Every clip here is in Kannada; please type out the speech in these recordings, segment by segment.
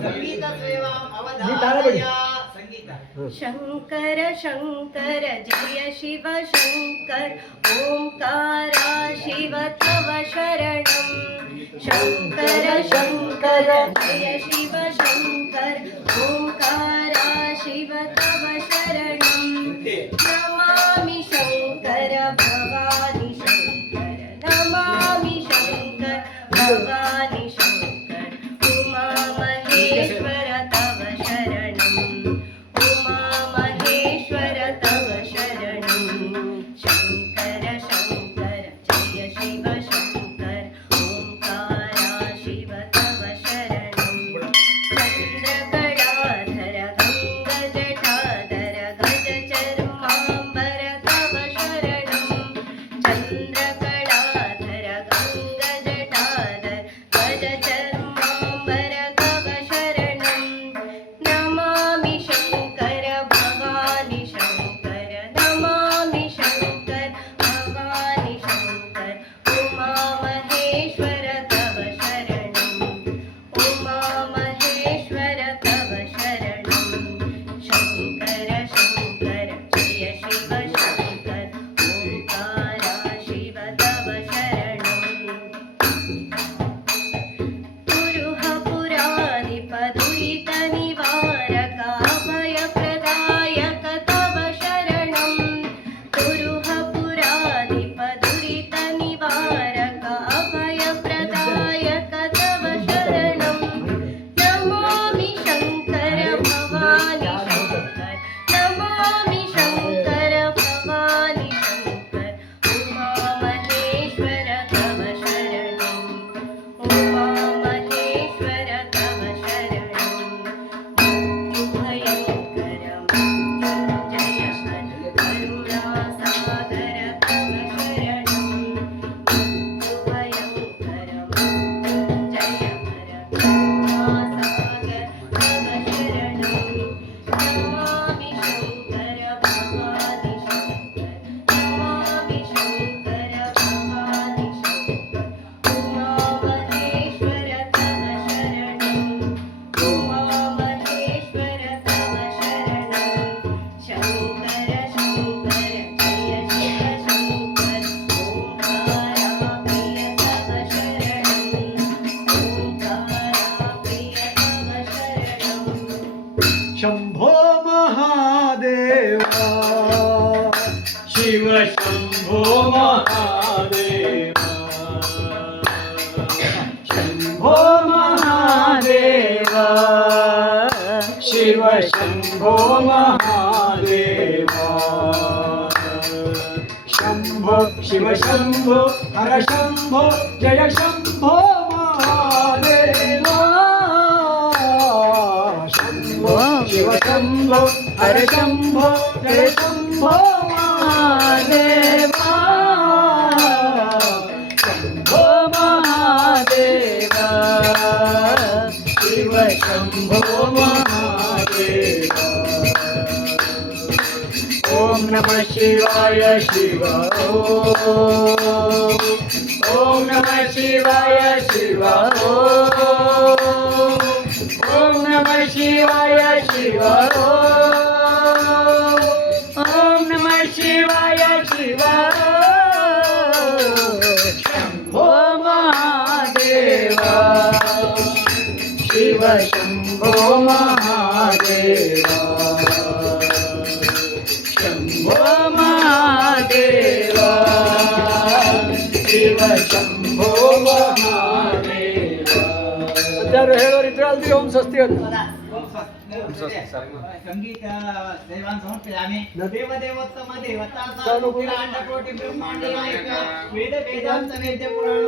ಸಂಗೀತ ಸೇವಾಂ ಅವಧಾರಯ ಸಂಗೀತ ಶಂಕರ ಶಂಕರ ಜಯ ಶಿವ ಶಂಕರ ಓಂಕಾರ ಶಿವ ತವ ಶರಣಂ ಶಂಕರ ಶಂಕರ ಜಯ ಶಿವ ಶಂಕರ ಓಂಕಾರ ಶಿವ ತವ ಶರಣಂ ನಮಾಮಿ ಶಂಕರ ಭವಾನಿ ಶಂಕರ ನಮಾಮಿ ಶಂಕರ ಭವಾನಿ ಶಂಕರ ಉಮಾ ಮಹೇಶ್ವರ ತವ ಶರಣಂ ಉಮಾ ಮಹೇಶ್ವರ ತವ ಶರಣಂ ಶಂಕರ ಶಂಕರ ಜಯ ಶಿವ ಶಂಕರ ಓಂಕಾರ ಶಿವ ತವ ಶರಣಂ ಚಂದ್ರಕಳಾಧರ ಗಂಗ ಜಟಾಧರ ಗಜ ಚರ್ಮಾಂಬರ ತವ ಶರಣಂ ಚಂದ್ರಕಳಾಧರ ಗಂಗ ಜಟಾಧರ ಗಜ ಚರ್ಮಾಂಬರ ತವ ಶರಣಂ ನಮಾಮಿ ಶಂಕರ ಭವಾನಿ ಶಂಕರ ನಮಾಮಿ ಶಂಕರ ಭವಾನಿ ಶಂಕರ ಉಮಾ ಮಹೇಶ್ವರ ತವ ಶರಣಂ ಉಮಾ ಮಹೇಶ್ವರ ತವ ಶರಣಂ ಶಂಕರ ಶಂಕರ ಜಯ ಶಿವ ಶಂಕರ ಓಂಕಾರ ಶಿವ ತವ ಶರಣಂ ಪುರುಹಪುರಾಧಿಪ ದುರಿತ ನಿವಾರಕ ಅಭಯ ಪ್ರದಾಯಕ ತವ ಶರಣಂ ಪುರುಹಪುರಾಧಿಪ ದುರಿತ ನಿವಾರಕ ಅಭಯ ಪ್ರದಾಯಕ ತವ ಶರಣಂ ನಮಾಮಿ ಶಂಕರ ಭವಾನಿ ಶಂಕರ ನಮಾಮಿ ಶಂಕರ ಭವಾನಿ ಶಂಕರ ಉಮಾ ಮಹೇಶ್ವರ ತವ ಶರಣಂ ಉಮಾ ಮಹೇಶ್ವರ ತವ ಶರಣಂ ಮೃತ್ಯುಭಯಂಕರ ಮೃತ್ಯುಂಜಯ ಕರುಣಾಸಾಗರ ತವ ಶರಣಂ ಮೃತ್ಯುಭಯಂಕರ ಮೃತ್ಯುಂಜಯ ಕರುಣಾಸಾಗರ ತವ ಶರಣಂ ನಮಾಮಿ ಶಂಕರ ಭವಾನಿ ಶಂಕರ ನಮಾಮಿ ಶಂಕರ ಭವಾನಿ ಶಂಕರ ಉಮಾ ಮಹೇಶ್ವರ ತವ ಶರಣಂ ಉಮಾ ಮಹೇಶ್ವರ ತವ ಶರಣಂ ಶಂಕರ ಶಂಕರ ಜಯ ಶಿವ ಶಂಕರ ಓಂಕಾರ ಪ್ರಿಯ ತವ ಶರಣಂ ಓಂಕಾರ ಪ್ರಿಯ ತವ ಶರಣಂ ಶಂಭೋ ಮಹಾದೇವ ಶಿವ ಶಂಭೋ ಮಹಾದೇವ ಶಂಭೋ ಮಹಾದೇವ ಶಿವ ಶಂಭೋ ಮಹಾದೇವ ಶಂಭೋ ಶಿವ ಶಂಭೋ ಹರ ಶಂಭೋ ಜಯ ಶಂಭೋ ಮಹಾದೇವ ಶಂಭೋ ಶಿವ ಶಂಭೋ ಹರ ಶಂಭೋ ಜಯ ಶಂಭೋ ಮಹಾದೇವ ಶಂಭೋ ಮಹಾದೇವ ಶಿವ ಶಂಭೋ ಮಹಾದೇವ ಓಂ ನಮಃ ಶಿವಾಯ ಶಿವ ಓಂ ನಮಃ ಶಿವಾಯ ಶಿವ ಓಂ ನಮಃ ಶಿವಾಯ ಶಿವ ಓಂ ನಮಃ ಶಿವಾಯ ಶಿವ ಶಂಭೋ ಮಹಾದೇವ ಶಿವ ಶಂಭೋ ಮಹಾದೇವ ಶಂಭೋ ಮಹಾದೇವ ಶಿವ ಶಂಭೋ ಮಹಾದೇವ ಎಲ್ಲರೂ ಹೇಳೋರಿದ್ರೆ ಅಲ್ರಿ ಓಂ ಸ್ವಸ್ತಿ ಅಂತ ಸಂಗೀತ ಸೇವಾನ್ ಸಮರ್ಪಯಾಮಿ ದೇವದೇವೋತ್ತಮ ದೇವತಾ ಸಾನುಕೂಲ ಕೋಟಿ ಬ್ರಹ್ಮಾಂಡ ನಾಯಕ ವೇದ ವೇದಾಂತ ವೇದ್ಯ ಪುರಾಣ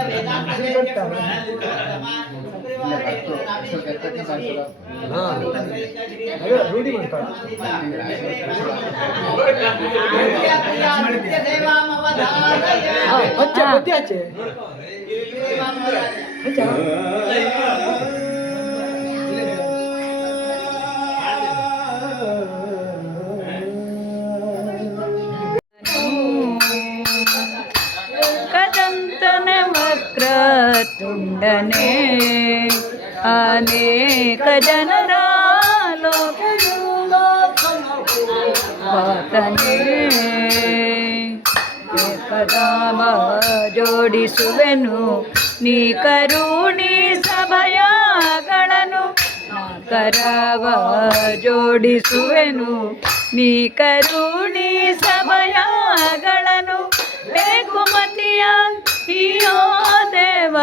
ಅದೇ ರೂಢಿ ಮಾಡ್ತಾರೆ. ಬಚ್ಚ ಬುದ್ಧಿ ಆಚೆ ಕದಂತನೆ ವಕ್ರತುಂಡನೆ ಅನೇಕ ಜನರ ಲೋಕನೇ ಏಕದಾಮ ಜೋಡಿಸುವೆನು ನೀ ಕರುಣಿ ಸಭಯಗಳನ್ನು ಕರವ ಜೋಡಿಸುವೆನು ನೀ ಕರುಣಿ ಸಭಯಗಳನ್ನು ಬೇಕುಮತಿಯ ಹಿಯೋ ದೇವ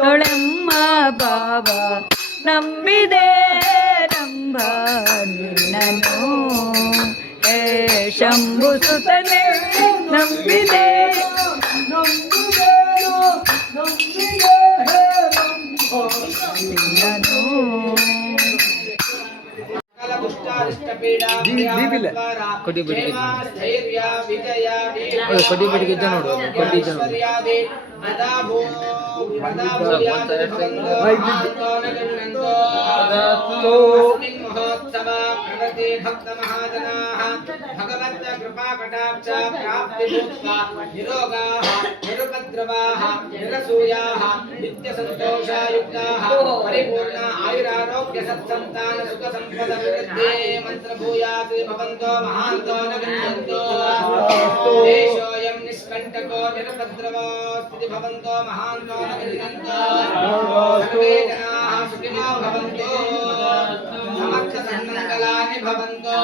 ತೊಳೆಮ್ಮ ಬಾವ ನಂಬಿದೆ ನಂಬ ನಿನ್ನನು ಹೇ ಶಂಭು ಸುತನೆ ನಂಬಿದೆ ನಿನ್ನನು ದೀಪಿಲ್ಲ ಕೊಡಿ ಬಿಡಿಗೆ ಕೊಡಿ ಬಿಡಿಗೆ ಇದ್ದ ನೋಡು ಕೊಡಿ ಇದ್ದ ನೋಡು ಭಗವಂತ ಕೃಪಾ ಕಟಾಕ್ಷ ಪ್ರಾಪ್ತಿ ನಿರೋಗಾಃ ನಿರುಪದ್ರವಾಃ ನಿರಸೂಯಾಃ ನಿತ್ಯ ಸಂತೋಷಯುಕ್ತಾಃ ಪರಿಪೂರ್ಣ ಆಯುರಾರೋಗ್ಯ ಸತ್ಸಂತಾನ ಸುಖ ಸಂಪದ ವೃದ್ಧೇ ಮಂತ್ರ ಭೂಯಾತ್ ಭವಂತೋ ಮಹಾಂತೋ ನ ಗಚ್ಚಂತೋ ದೇಶೋಯಂ ನಿಷ್ಕಂಟಕೋ ನಿರುಪದ್ರವೋ ಸ್ಥಿತಿ ಭವಂತೋ ಮಹಾಂತೋ ನ ಗಚ್ಚಂತೋ ಸರ್ವೇ ಜನಾಃ ಸುಖಿನೋ ಭವಂತೋ ಸಮರ್ಥ ಸನ್ಮಂಗಲಾನಿ ಭವಂತೋ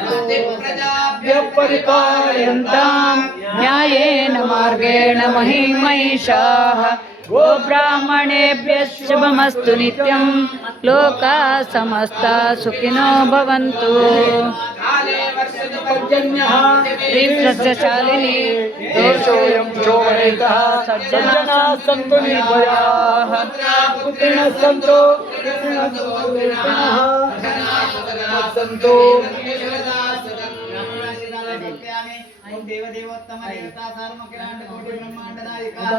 ಸ್ವಸ್ತಿ ಪ್ರಜಾಭ್ಯಃ ಪರಿಪಾಲಯಂತಾಂ ನ್ಯಾಯೇನ ಮಾರ್ಗೇಣ ಮಹಿಮೈಷಾಃ गोब्राह्मणेभ्यः शुभमस्तु नित्यं लोकाः समस्ताः सुखिनो भवन्तु श्रीसस्यशालिनी दोषोऽयं शोभयितः सज्जनाः सन्तु निर्भयाः पुत्रिणः सन्तु सन्तु देवदेवोत्तम देवता सार्वकिरांड कोटि ब्रह्मांड नायिका